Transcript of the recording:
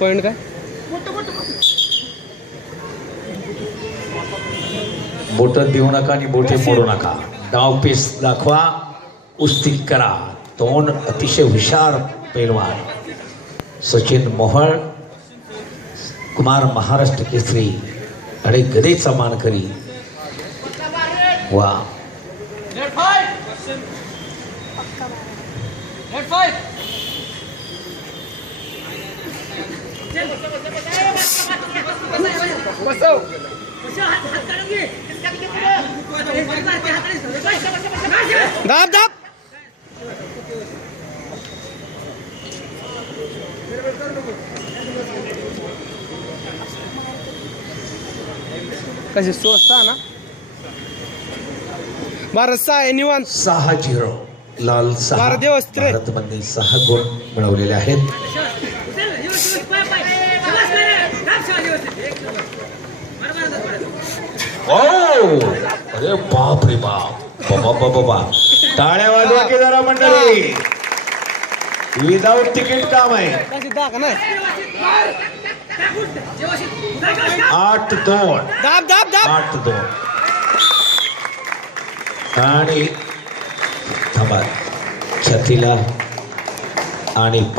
Point काय बोट देऊ नका आणि बोटे मोडू नका. डावपेच दाखवा, कुस्ती करा. दोन अतिशय हुशार पैलवान सचिन मोहळ, कुमार महाराष्ट्र केसरी आणि गदेचा मानकरी. वा दाब दाब कशी सोसा ना 12-6 आहे निवांत. 6-0 लाल 6. भारतीय वस्त्रे. भारतमध्ये 6 गुण मिळवलेले आहेत. अरे बाप रे बाप, बाबा बाबा बाबा. टाळ्या वाजवा की जरा मंडळी. विदाउट तिकीट काम आहे. 8-2. दाब दाब दाब 8-2 आणि थांबा छतीला आणि